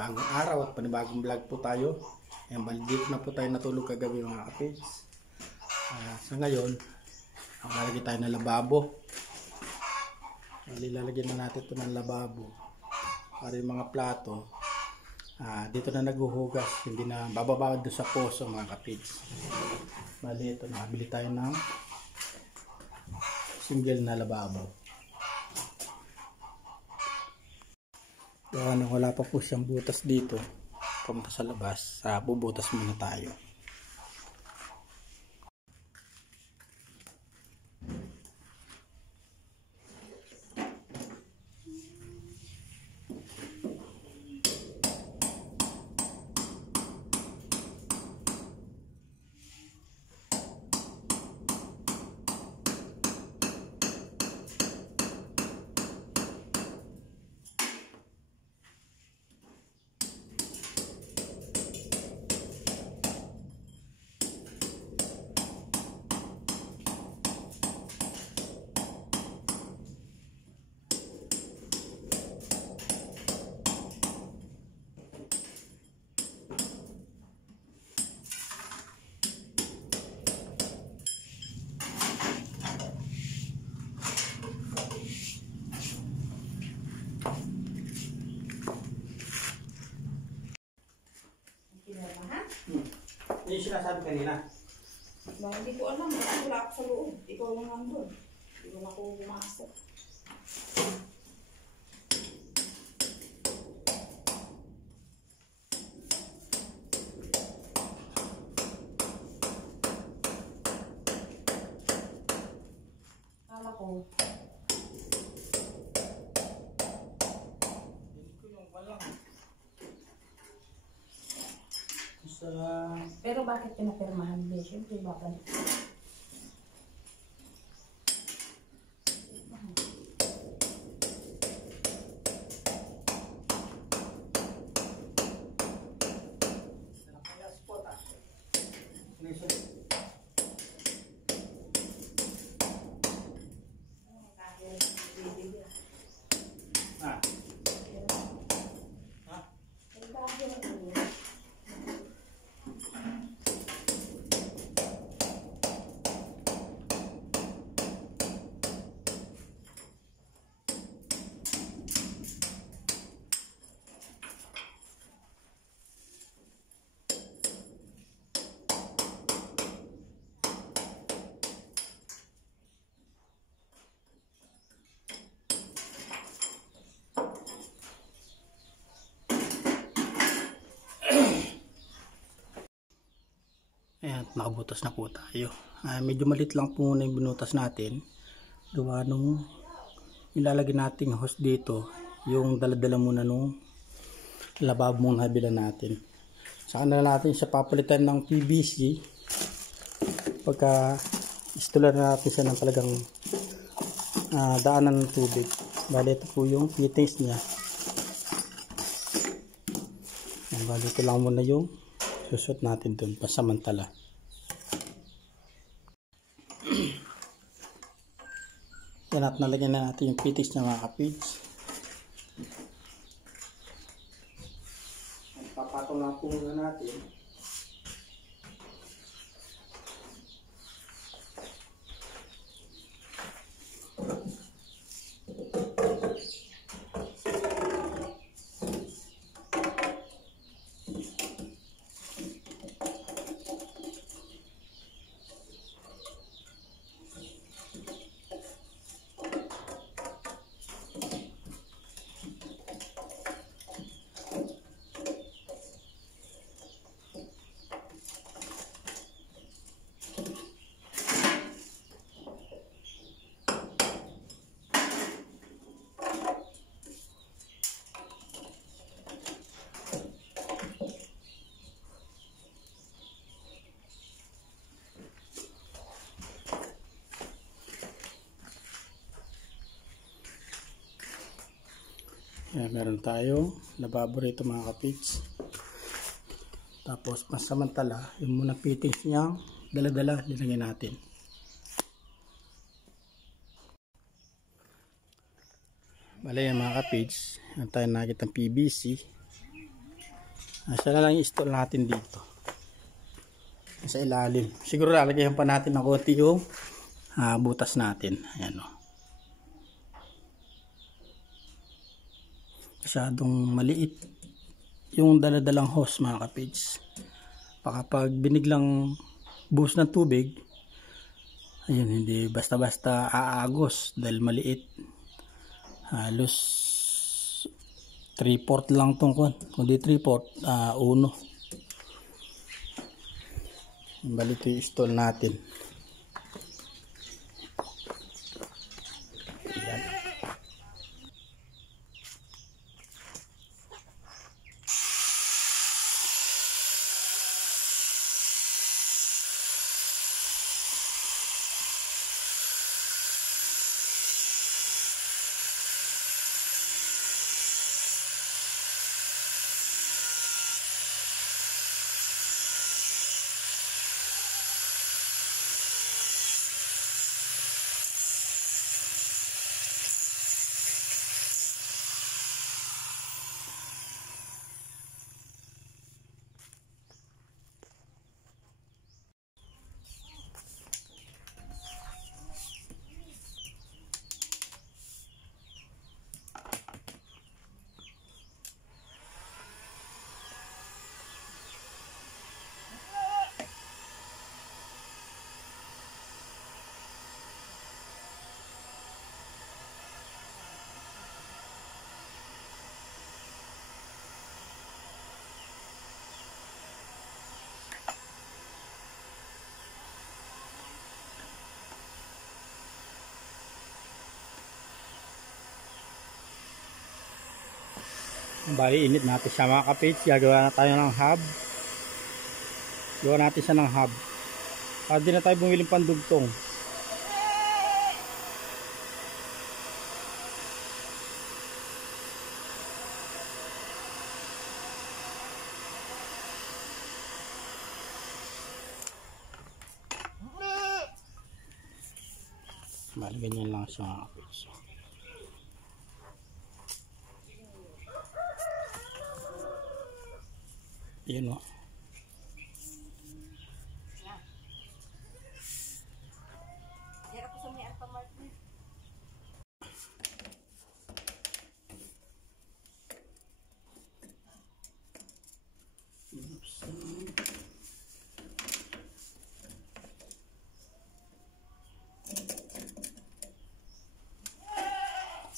panibagong araw at panibagong vlog po tayo. Ayan, bali dito na po tayo natulog kagabi mga kapage. Sa ngayon, lalagyan tayo ng lababo. Lalagyan na natin ito ng lababo para yung mga plato dito na naghuhugas, hindi na bababa doon sa poso mga kapage. Bali ito, nakabili tayo ng single na lababo. Wala pa po siyang butas dito. Pumunta sa labas, bubutas muna tayo. Yung sinasabi kanina? Hindi ko alam. Wala ako sa loob. Ikaw lang nandun. Hindi mo na ako pumasok. Kala ko. Hindi ko yung walang. Pero bakit pinapirmahan niya? Siyempre babalik. Ayan, nakabutas na po tayo. Medyo malit lang po muna yung binutas natin. Gawa nung ilalagay nating hose dito, yung daladala muna nung lababo mong nabila natin. Saka na natin siya papalitan ng PVC. Pagka istulan na natin siya ng talagang daanan ng tubig. Bali ito po yung fittings niya. Ayan, bali ito lang muna yung susot natin dun pasamantala. Yan, at nalagyan na natin yung fittings niya mga kapage. Papatong lang po muna natin. Yan, meron tayo lababo rito mga kapits. Tapos masamantala yung muna fittings niya dala-dala nilagyan natin. Bale yan mga kapits, yan tayo nakikita ng PVC. Isa na lang yung install natin dito. Sa ilalim. Siguro lalagyan pa natin ng konti yung butas natin. Ayan o. Masyadong maliit yung daladalang hose mga kapage. Baka pag biniglang buhos ng tubig, ayun, hindi basta-basta aagos dahil maliit. Halos 3/4 lang tong kwan. Kundi 3/4, 1. Bali ito yung install natin. Ayan. Bali, init natin siya mga kapage. Gagawa na tayo ng hub. Gawa natin siya ng hub. Para di na tayo bumiling pandugtong. Bali, ganyan lang siya mga kapage. Yun o.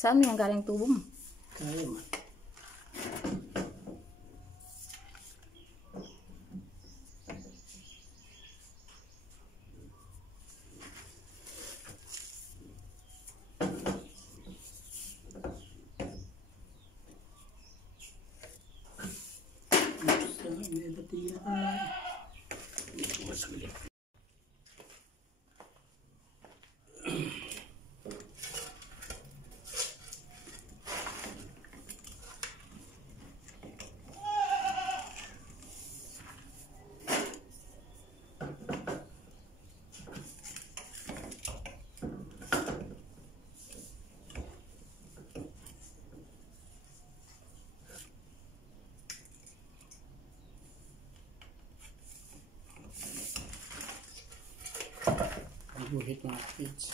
Saan mo yung galing tubo mo? Kaya man. Guhit mga kids.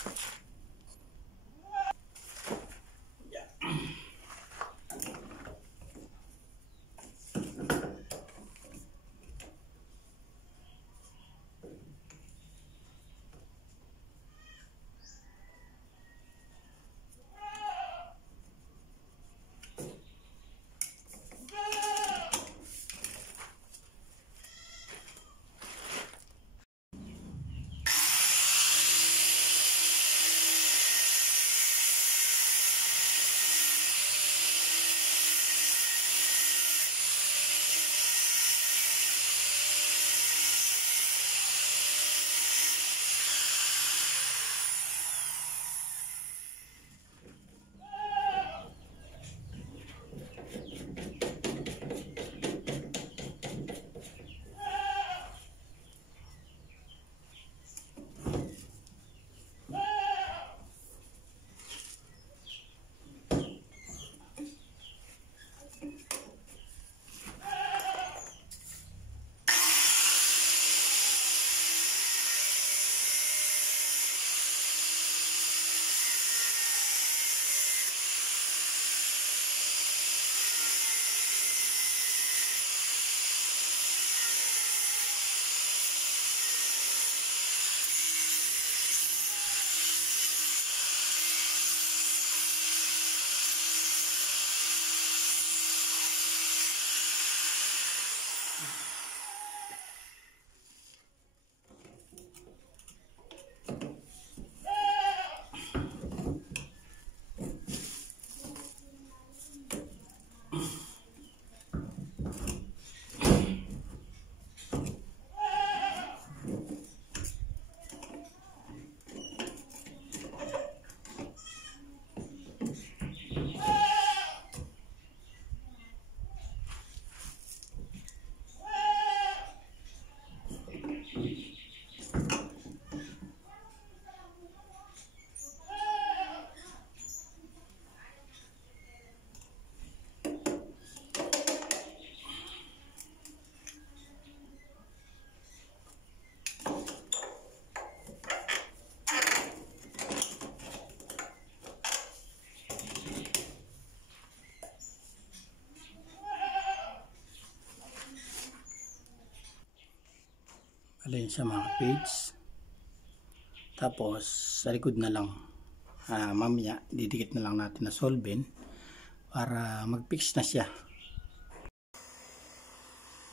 Yan siya mga page. Tapos sa likod na lang, mamaya didikit na lang natin na solvent para mag-fix na siya.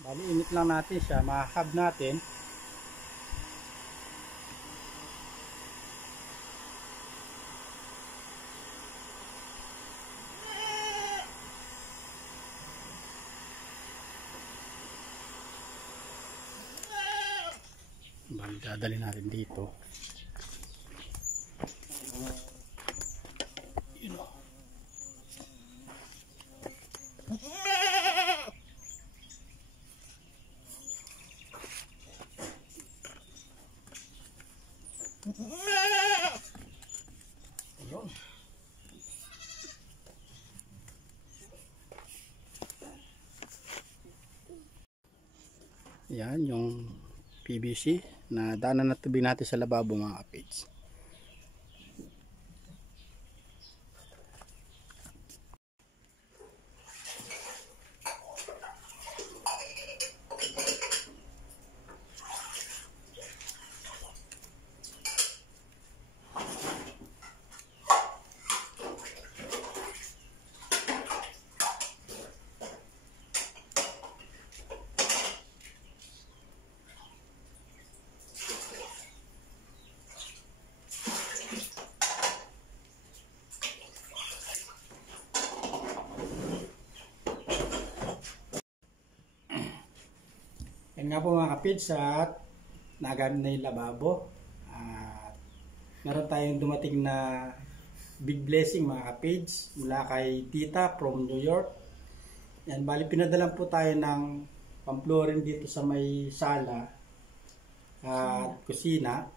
Bali init lang natin siya, ma-hub natin. Bali dadali natin dito. Yun o. Ayun. Yan yung PVC na daanan na tubig natin sa lababo mga kapits. Yan nga po mga kapids, at nagamit na yung lababo. At meron tayong dumating na big blessing mga kapids mula kay Tita from New York. Yan, bali pinadalan po tayo ng pamplorin dito sa may sala at kusina.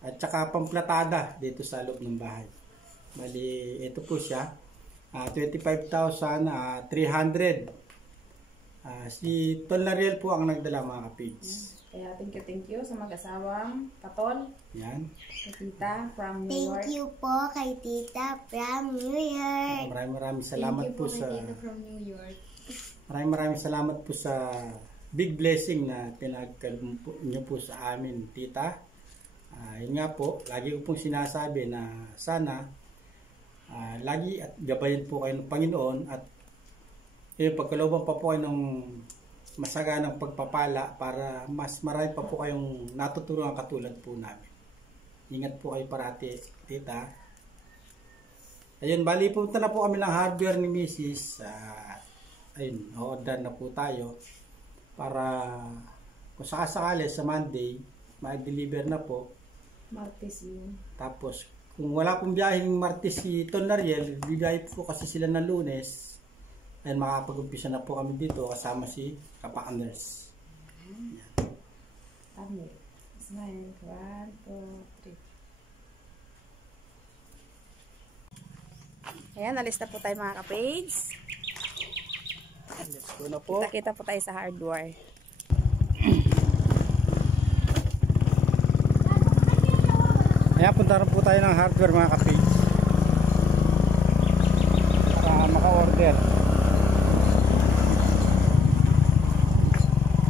At saka pamplatada dito sa loob ng bahay. Bali ito po siya, 25,300. Si Tol Nariel po ang nagdala mga kapids. Kaya thank you sa mag-asawang Katol. Yan. Kay Tita from New York. Thank you po kay Tita from New York. Maraming salamat po sa from New York. maraming salamat po sa big blessing na pinagkaloob niyo po sa amin, Tita. Yun nga po, lagi ko pong sinasabi na sana lagi at gabayan po kayo ng Panginoon at pagkalooban pa po kayo ng masaganang pagpapala para mas marami pa po kayong natuturuan katulad po namin. Ingat po kayo parati, Tita. Ayun, bali punta na po kami ng hardware ni Mrs. Ayun, order na po tayo para kung sakasakali sa Monday, ma-deliver na po. Martes yun. Tapos, kung wala pong biyaheng Martes si Ton Nariel, bibiyahe po kasi sila ng Lunes. Ayun, makapag-umpisa na po kami dito kasama si Kapakanders. Tama. Smile. 1, 2, 3. Ayan, alis na po tayo mga ka-page. Let's go na po. Kita po tayo sa hardware. Ayan, punta na po tayo ng hardware mga ka-page para maka-order.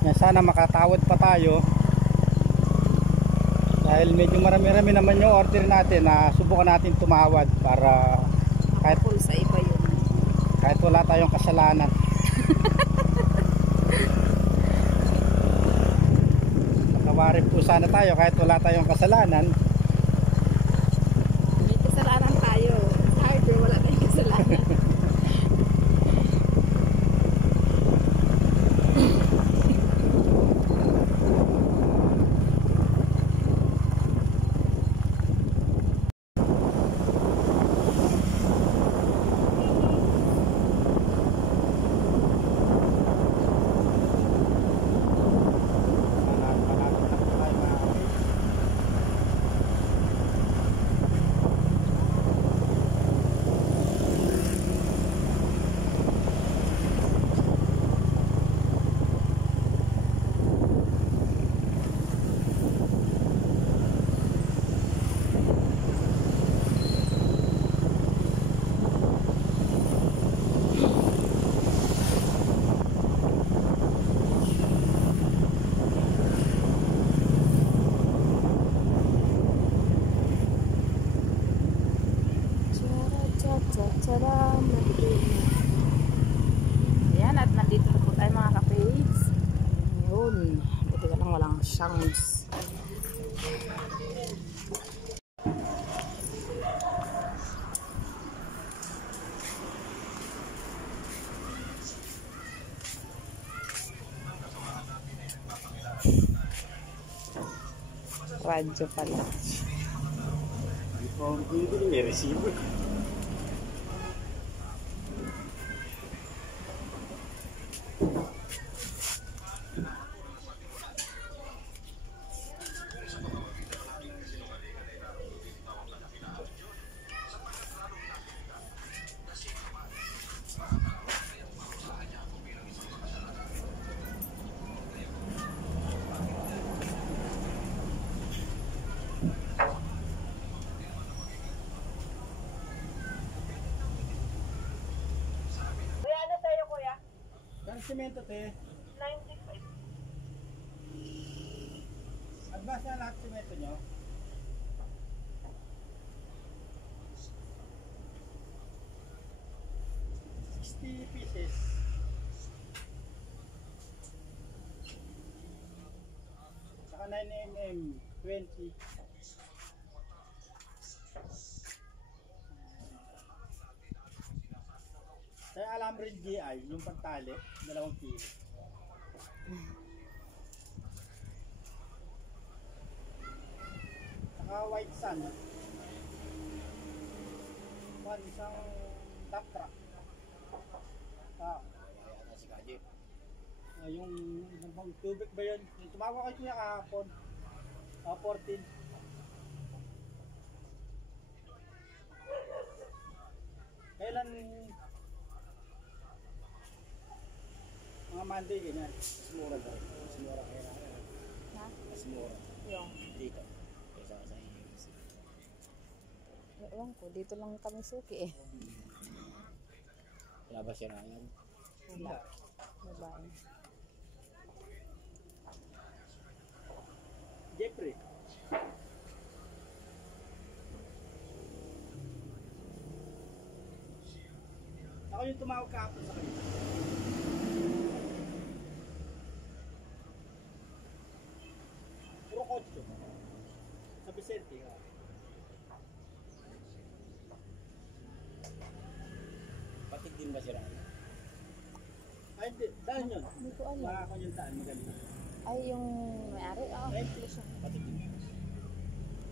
Yan, sana makatawad pa tayo dahil medyo marami-rami naman yung order natin na subukan natin tumawad para kahit Sa iba yun. kahit wala tayong kasalanan. Makawarin po sana tayo kahit wala tayong kasalanan. May kasalanan tayo. Sa hardware, wala tayong kasalanan. Salamat. Ayan, at nandito na po tayo mga ka-face. Ayun. Buti ka lang walang sounds. Radyo pala. May receiver. Semento te. 95. Advance na lahat semento nyo. $60. Saka 9mm 20. Kaya Alambre GI, yung pagtali, 2 kilo. Saka White Sun. Isang top truck. Yung bang tubig ba yun? Yung tumawag kay Kuya kahapon. 14. Kailan mga Monday ganyan? Mas mura daw. Mas mura kaya na. Ha? Mas mura. Yung. Dito. Kaysa sa inyo. Ewan ko, dito lang kami suki eh. Wala ba siya na yan? Wala. Babae. Jeffrey. Ako yung tumawag kahapon sa kanya. Puro kotso. Sa Vicente. Patig din ba sila? Ay, hindi. Daan yun. Hindi ko alam. Baka ako yung daan. Maganda. Ay, yung may-ari? Oo. Ay, patig din.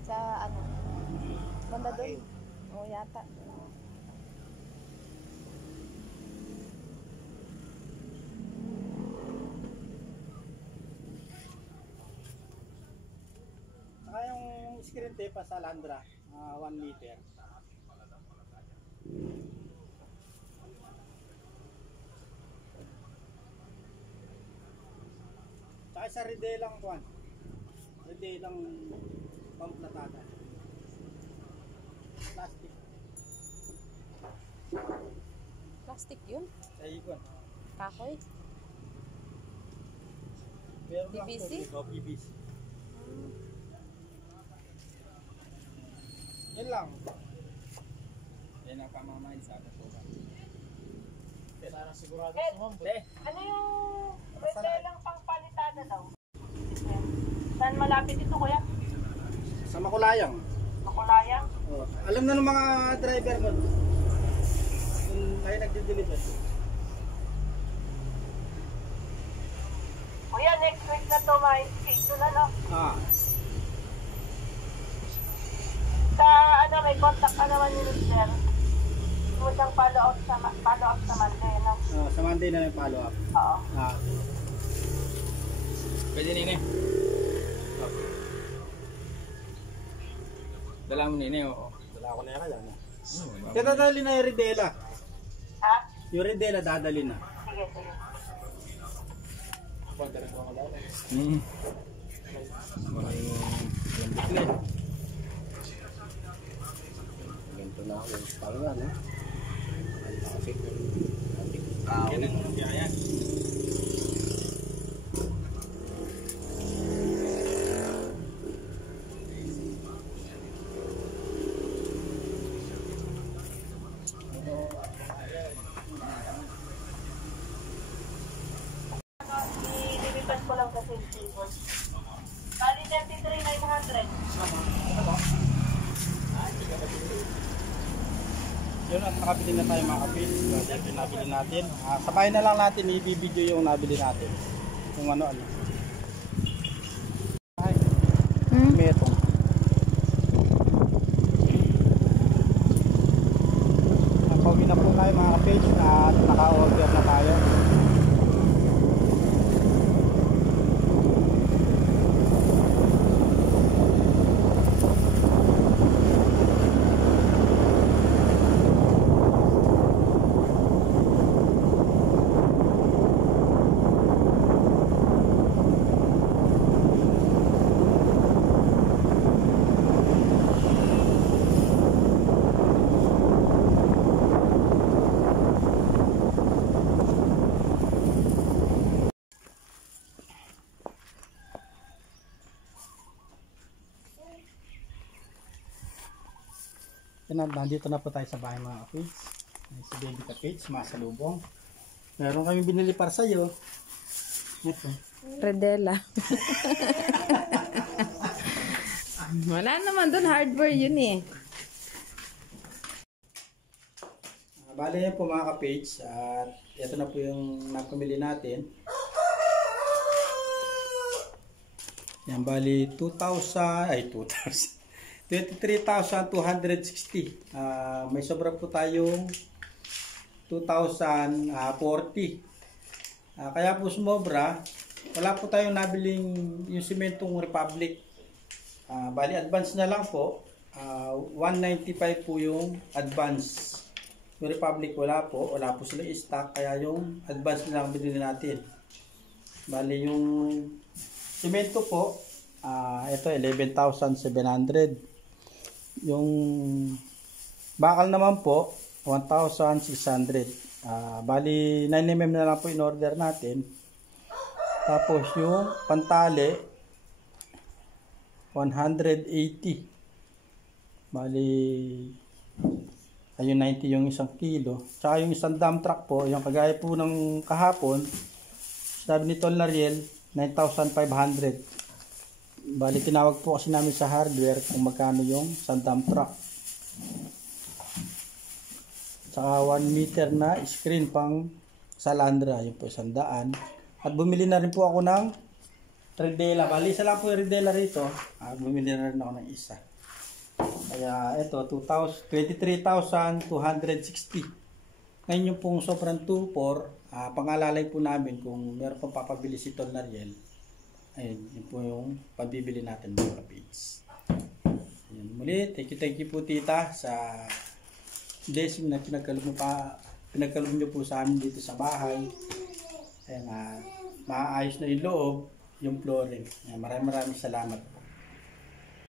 Sa ano? Banda doon? Oo, yata. Saka yung screen tape pa sa Landra, 1 liter. Saka sa Ridelang kwan. Ridelang pamplatada. Plastic. Plastic yun? Sa ikon. Kahoy? Meron lang PVC? po, PVC. Yan lang. Yan ang pamamahin sa akin po. Para sigurado sumambot. Ano yung lang pang palitada daw? Saan malapit ito kuya? Sa Makulayang. Makulayang? Oh, alam na ng mga driver mo. Kung kayo nagde-deliver. Kuya, next week na to may schedule na no? Ah. Sa ano, may contact ka naman ni Mr. Mo siyang follow up sa Monday, no? Sa Monday na may follow up. Oo. Ah. Pwede nini. Dala mo nini, oo. Dala ko na yan. Kaya dadali na yung Ridela. Ha? Yung Ridela dadali na. Sige, sige. Ganito na ako. Parang ano? Yan ang biyaya. Yun, at nakabili na tayo mga kapit. Ito yung nabili natin. Sabahin na lang natin i-video yung nabili natin. Kung ano-ano. Ay, metong. Napauwi na po tayo mga kapit at naka-order na tayo. Nandito na po tayo sa bahay mga kapits. Si baby kapits, masalubong. Meron kami binili para sa'yo. Ito. Redela. Wala naman doon, hardware yun eh. Bale yan po mga kapits. At ito na po yung napamili natin. Yan bali 23,260. May sobra po tayong 2,040. Kaya po sumobra. Wala po tayong nabiling yung simentong Republic. Bali advance na lang po. 195 po yung advance. Yung Republic wala po. Wala po sila stock. Kaya yung advance na lang binili natin. Bali yung simento po. Ito 11,700. Yung bakal naman po 1,600. Bali 9mm na lang po in order natin. Tapos yung pantali 180. Bali ayun 90 yung isang kilo. Tsaka yung isang dump truck po, yung kagaya po ng kahapon, sabi ni Tol Nariel 9,500. Bali tinawag po kasi namin sa hardware kung magkano yung isang dump truck. Saka 1 meter na screen pang salandra, yun po 100. At bumili na rin po ako ng Redela. Bali isa lang po yung Redela rito. Bumili na rin ako ng isa. Kaya ito 23,260. Ngayon yung pong sobrang 2,400, pangalalay po namin kung meron pang papabili si Tol Nariel. Ayun, yun po yung pabibili natin mga kapits. Ayun, muli, thank you po tita sa blessing na pinagkaloob nyo po sa amin dito sa bahay. Ayun, maayos na yung loob, yung flooring. Ayun, maraming salamat po.